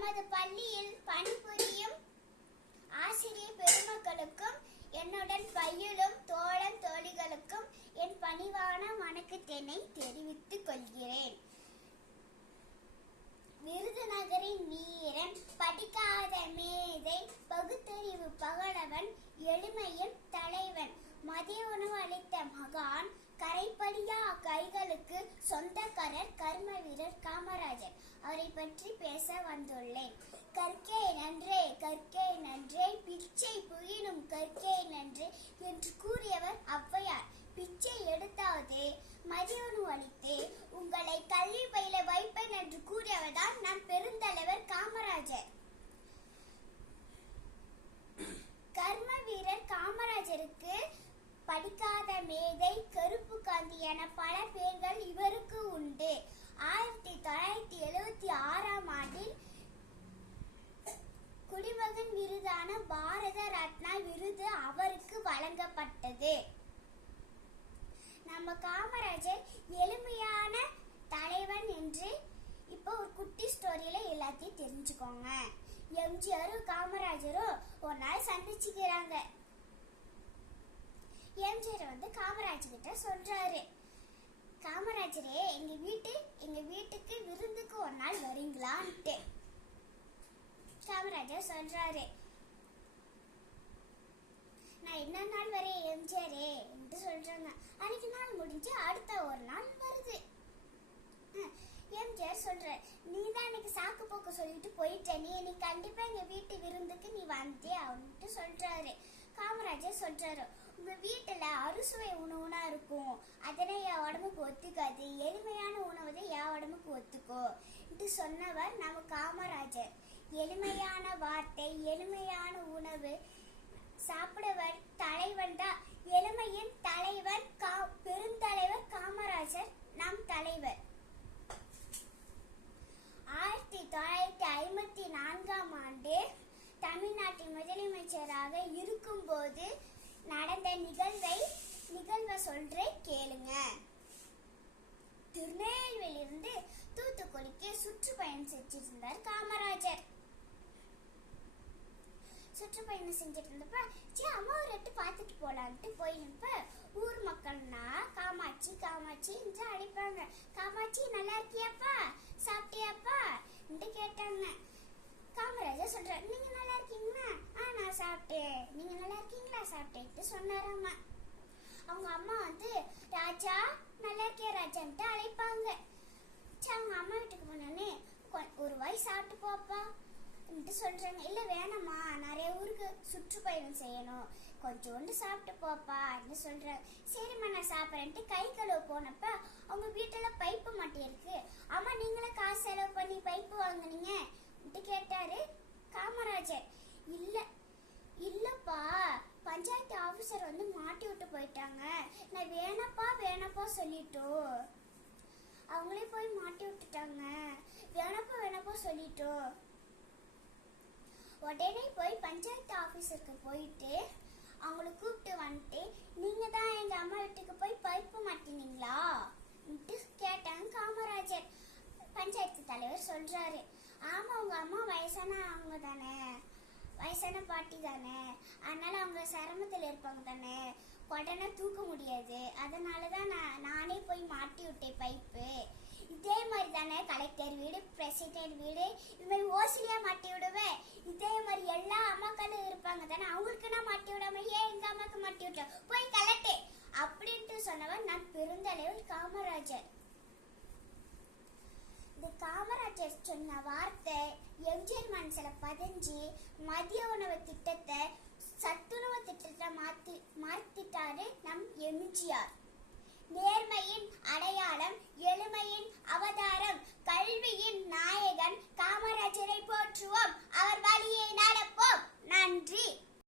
எமது பள்ளியில் பணிபுரியும் ஆசிரியர் பெருமக்களுக்கும் என்னுடன் பயிலும் தோழன் தோழிகளுக்கும் என் பணிவான வணக்கத்தினை தெரிவித்துக் கொள்கிறேன். விருதுநகரின் வீரன், படிக்காத மேதை, பகுத்தறிவு பகலவன், எளிமையின் தலைவன், மதிய உணவு அளித்த மகான், கரைப்படியா கைகளுக்கு சொந்தக்காரர் கர்ம வீரர் காமராஜர் அவரை பற்றி பேச வந்துள்ளேன். கற்கே நன்றே, கற்கே நன்றே, பிச்சை புகினும் கற்கே நன்றே என்று கூறியவர் ஔவையார். பிச்சை எடுத்தாவது மதிய உணவு அளித்து உங்களை கல்வி பயில வைப்பேன் என்று கூறியவர் தான் நம் பெருந்தலைவர் காமராஜர். கர்ம வீரர் காமராஜருக்கு படிக்காத மேதை, கருப்பு காந்தி என பல பெயர்கள் இவருக்கு உண்டு. 1976ஆம் ஆண்டில் குடிமகன் விருதான பாரத ரத்னா விருது அவருக்கு வழங்கப்பட்டது. நம்ம காமராஜர் எளிமையான தலைவன் என்று இப்போ ஒரு குட்டி ஸ்டோரியில எல்லாத்தையும் தெரிஞ்சுக்கோங்க. எம்ஜிஆரும் காமராஜரும் ஒரு நாள் சந்திச்சுக்கிறாங்க. எம்ஜிஆர் காமராஜர் கிட்ட சொல்றாரு, காமராஜரே எங்க வீட்டுக்கு விருந்துக்கு ஒரு நாள் வரீங்களான்ட்டு. காமராஜர் சொல்றாரு, நான் என்ன நாள் வரேன் எம்ஜிஆரே என்று சொல்றாங்க. அன்னைக்கு நாள் முடிஞ்சு அடுத்த ஒரு நாள் வருது. எம்ஜிஆர் சொல்றாரு, நீ தான் எனக்கு சாக்கு போக்கு சொல்லிட்டு போயிட்ட, நீ கண்டிப்பா எங்க வீட்டு விருந்துக்கு நீ வந்தே அவன்ட்டு சொல்றாரு. காமராஜர் சொல்றாரு, உங்க வீட்டுல அறுசுவை உணவுனா இருக்கும், அதனை என் உடம்புக்கு ஒத்துக்காது, எளிமையான உணவு தான் என் உடம்புக்கு ஒத்துக்கோ என்று சொன்னவர் நம்ம காமராஜர். எளிமையான வார்த்தை, எளிமையான உணவு சாப்பிடவர் தலைவன் தான். எளிமையின் தலைவன் பெருந்தலைவர் காமராஜர் நம் தலைவர். 1954ஆம் ஆண்டு தமிழ்நாட்டின் முதலமைச்சராக இருக்கும் போது நடந்த நிகழ்வை சொல்றேன் கேளுங்க. திருநெல்வேலியிலிருந்து தூத்துக்குடிக்கு சுற்றுப்பயணம் செஞ்சிருந்தார் காமராஜர். சுற்றுப்பயணம் செஞ்சுட்டு இருந்தப்ப அம்மா ஒரு எட்டு பார்த்துட்டு போலான்ட்டு போயிருப்ப ஊர் மக்கள்னா காமாட்சி காமாட்சி என்று அழைப்பாங்க. காமாட்சி நல்லா இருக்கியாப்பா, சாப்பிட்டியாப்பா என்று கேட்டாங்க. காமராஜர் சொல்றாரு, நீங்க நல்லா இருக்கீங்களா? நான் சாப்பிட்டேன். நீங்க நல்லா இருக்கீங்களா? சாப்பிட்டேன்ட்டு சொன்னாராமா. அவங்க அம்மா ராஜா நல்லா இருக்கியா ராஜான்ட்டு அழைப்பாங்க. அவங்க அம்மா வீட்டுக்கு போனோடனே ஒரு வாய் சாப்பிட்டு போப்பா சொல்றாங்க. இல்ல வேணாமா, நிறைய ஊருக்கு சுற்றுப்பயணம் செய்யணும், கொஞ்சோண்டு சாப்பிட்டு போப்பா சொல்றாங்க. சரிம்மா நான் சாப்பிட்றேன்ட்டு கை கழுவு போனப்ப அவங்க வீட்டுல பைப்பு மாட்டி இருக்கு. அம்மா நீங்களும் காசு செலவு பண்ணி பைப்பு வாங்குனீங்க கேட்டாரு காமராஜர். இல்லப்பா, பஞ்சாயத்து ஆபீசர் மாட்டி விட்டு போயிட்டாங்க, நான் வேணப்பா சொல்லிட்டோம், அவங்களே போய் மாட்டி விட்டுட்டாங்க, வேணப்பா சொல்லிட்டோம். உடனே போய் பஞ்சாயத்து ஆபீசருக்கு போயிட்டு அவங்கள கூப்பிட்டு வந்துட்டு, நீங்க தான் எங்க அம்மா வீட்டுக்கு போய் பைப்பு மாட்டினீங்களா கேட்டாங்க காமராஜர். பஞ்சாயத்து தலைவர் சொல்றாரு, ஆமா உங்க அம்மா வயசானவங்க தானே, வயசான பாட்டி தானே, அதனால அவங்க சிரமத்தில் இருப்பாங்க தானே, உடனே தூக்க முடியாது, அதனாலதான் நானே போய் மாட்டி விட்டேன் பைப்பு. இதே மாதிரி தானே கலெக்டர் வீடு, பிரசிடென்ட் வீடு, இது மாதிரி ஓசிலியா மாட்டி விடுவேன். இதே மாதிரி எல்லா அம்மாக்களும் இருப்பாங்க தானே, அவங்களுக்கு நான் மாட்டி விடாம ஏன் எங்க அம்மாக்கு மாட்டி விட்டேன், போய் கலெக்டே அப்படின்ட்டு சொன்னவர் நம் பெருந்தலைவர் காமராஜர். இந்த காமராஜர் சொன்ன வார்த்தை எம்ஜிஆர் மனசுல பதிஞ்சு மதிய உணவு திட்டத்தை சத்துணவு திட்டத்தை மாத்திட்டாரு நம் எம்ஜிஆர். நேர்மையின் அடையாளம்.